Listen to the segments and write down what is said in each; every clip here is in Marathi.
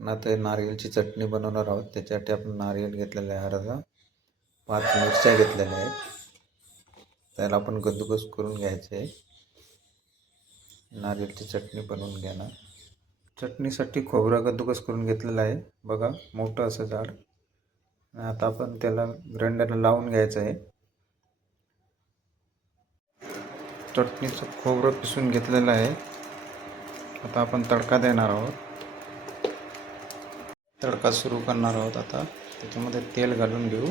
आता नारळाची चटणी बनवणार आहोत. त्याच्यासाठी आपण नारळ घेतलेला आहे अर्धा, 5 मिरच्या घेतलेल्या आहेत. त्याला आपण कद्दूकस करून घ्यायचे आहे. नारळाची चटणी बनवून घेणार. चटणीसाठी खोबरं कद्दूकस करून घेतलेलं आहे बघा, मोठं असं झाड. आता आपण त्याला ग्राइंडरला लावून घ्यायचं आहे. चटणीचं खोबरं पिसून घेतलेलं आहे. आता आपण तडका देणार आहोत. तडका सुरू करणार आहोत. आता त्याच्यामध्ये तेल घालून घेऊ.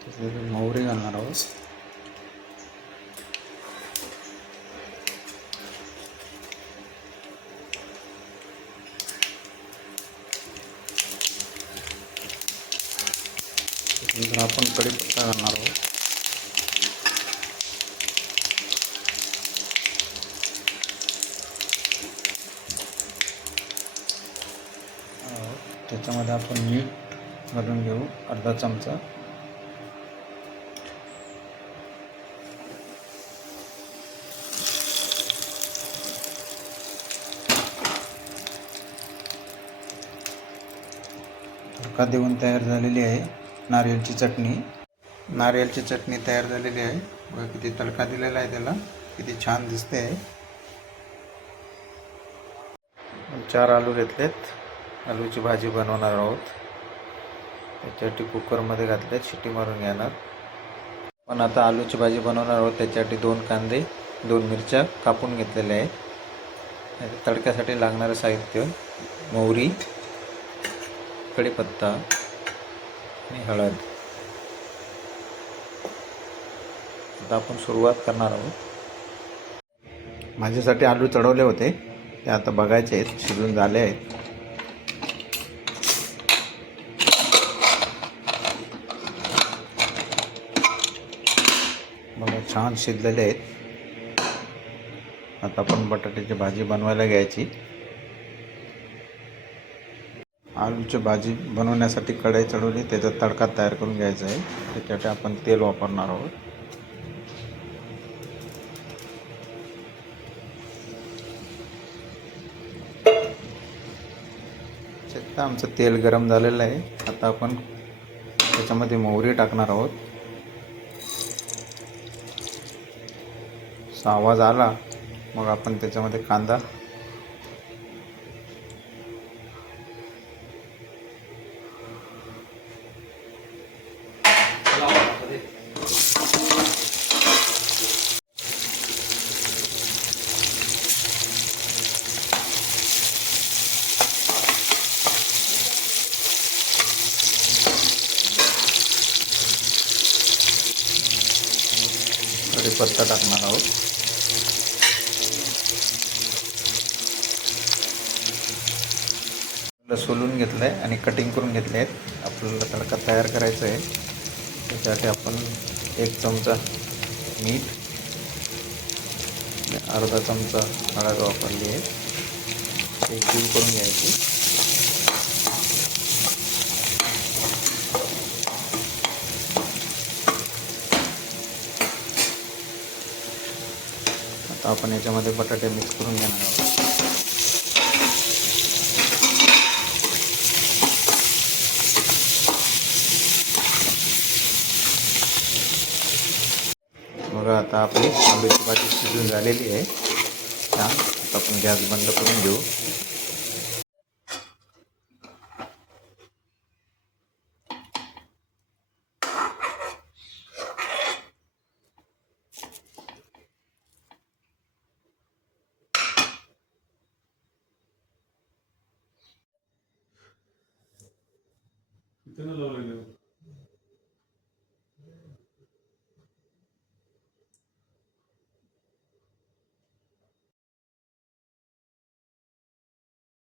त्याच्यामध्ये मोहरी घालणार आहोत. त्याच्यानंतर आपण कढीपत्ता घालणार आहोत. त्याच्यामध्ये आपण मीठ घालून घेऊ अर्धा चमचा. तडका देऊन तयार झालेली आहे नारळाची चटणी. नारळाची चटणी तयार झालेली आहे. बघा किती तडका दिलेला आहे त्याला, किती छान दिसते आहे. 4 आलू घेतलेत. आलूची भाजी बनवणार आहोत. त्याच्यासाठी कुकरमध्ये घातले, शिटी मारून घेणार. पण आता आलूची भाजी बनवणार आहोत. त्याच्यासाठी 2 कांदे, 2 मिरच्या कापून घेतलेल्या आहेत. तडक्यासाठी लागणारं साहित्य मोहरी, कढीपत्ता आणि हळद. आता आपण सुरुवात करणार आहोत. माझ्यासाठी आलू चढवले होते, ते आता बघायचे आहेत, शिजून झाले आहेत. बघा छान शिजलेले आहेत. आता आपण बटाट्याची भाजी बनवायला घ्यायची. आलूची भाजी बनवण्यासाठी कढई चढवली, त्याचा तडका तयार करून घ्यायचा आहे. त्याच्यासाठी आपण तेल वापरणार आहोत. आमचं तेल गरम झालेलं आहे. आता आपण त्याच्यामध्ये मोहरी टाकणार आहोत. आवाज आला मग आपण त्याच्यामध्ये कांदा, कढीपत्ता टाकणार आहोत. सोलून घेतलं आहे आणि कटिंग करून घेतले आहेत. आपल्याला तडका तयार करायचा आहे. त्यासाठी आपण 1 चमचा मीठ, अर्धा चमचा हळद वापरली आहे. एक जीव करून घ्यायची. आता आपण याच्यामध्ये बटाटे मिक्स करून घेणार आहोत. बघा आता आपली आलूची भाजी शिजून झालेली आहे छान. आता आपण गॅस बंद करून घेऊ. किती लावलेलं